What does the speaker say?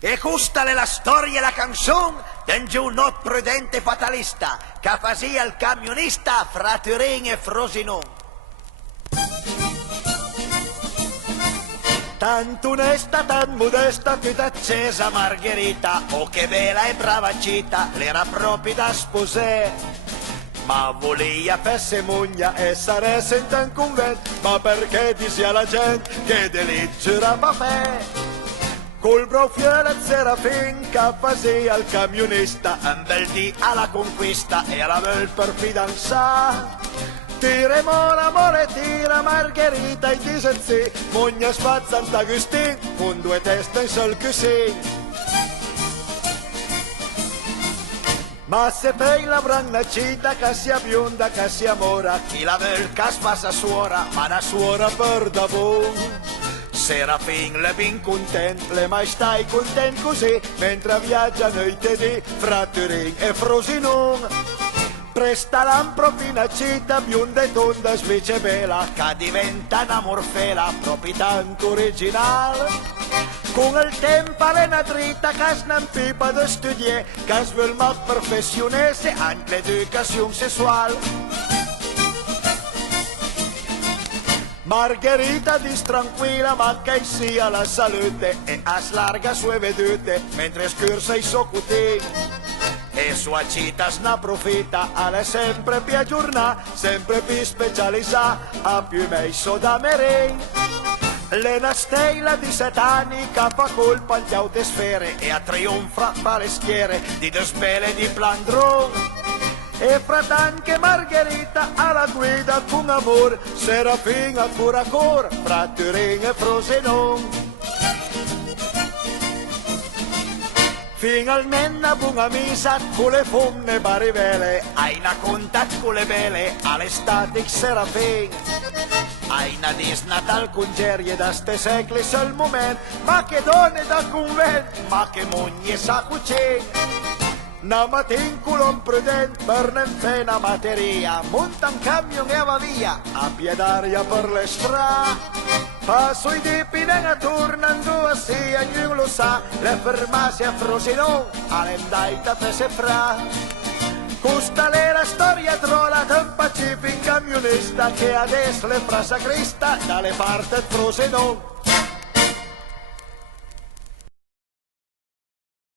E questa è la storia e la canzone d'un giornot prudente fatalista che faceva il camionista fra Turin e Frosinone. Tanto onesta, tan modesta, più accesa Margherita, oh che bella e brava città, l'era proprio da sposare. Ma voleva fesse mogna e sarà senta in convento, ma perché diceva la gente che di lì c'era fè. Col braufiere Serafin che faceva il camionista, un bel dì alla conquista e alla bel per fidanzare. Tiremo l'amore, tira Margherita e dice sì, mogna spazza Agustin, con due teste in sol così. Ma se poi la brannacita che sia bionda, che sia mora, chi la vuol che spassa suora, ma una suora per davvero. Serafin le bin content, le mai stai content così, mentre viaggiano i tedì fra Turin e Frosinone. Presta l'ampropina città, bionda e tonda, specie bella, che diventa una morfela, proprio tanto originale. Con il tempo l'ena dritta, che non pipa di studiare, che vuol ma professionesse anche l'educazione sessuale. Margherita dice tranquilla ma che sia la salute e aslarga sue vedute mentre scursa i soccuti. E sua città s'approfitta, è sempre più aggiornata, sempre più specializzata, ha più messo da merengue. L'ena stella di 7 anni che fa colpa agli autosfere e a trionfa fa le schiere di Despele e di Plandron. E fratanche Margherita alla guida con amor, Serafin a cor, fra Turin e Frosinone. Finalmente una buona misa con le fonne barivele, hai una contatto con le belle all'estate Serafin. Hai una disnatal con gerie da ste secoli sul momento, ma che donne da convento, ma che moglie sa cucina. Una mattina con prudente per non fare una materia, monta un camion e va via, a piedaria per le strade. Passo i tipi nella tornando a sia, ognuno lo sa, le fermasi a Frosinone, all'endaita pese fra. Questa è la storia trola d'un pacifico camionista che adesso le fra sacrista dalle parti di Frosinone.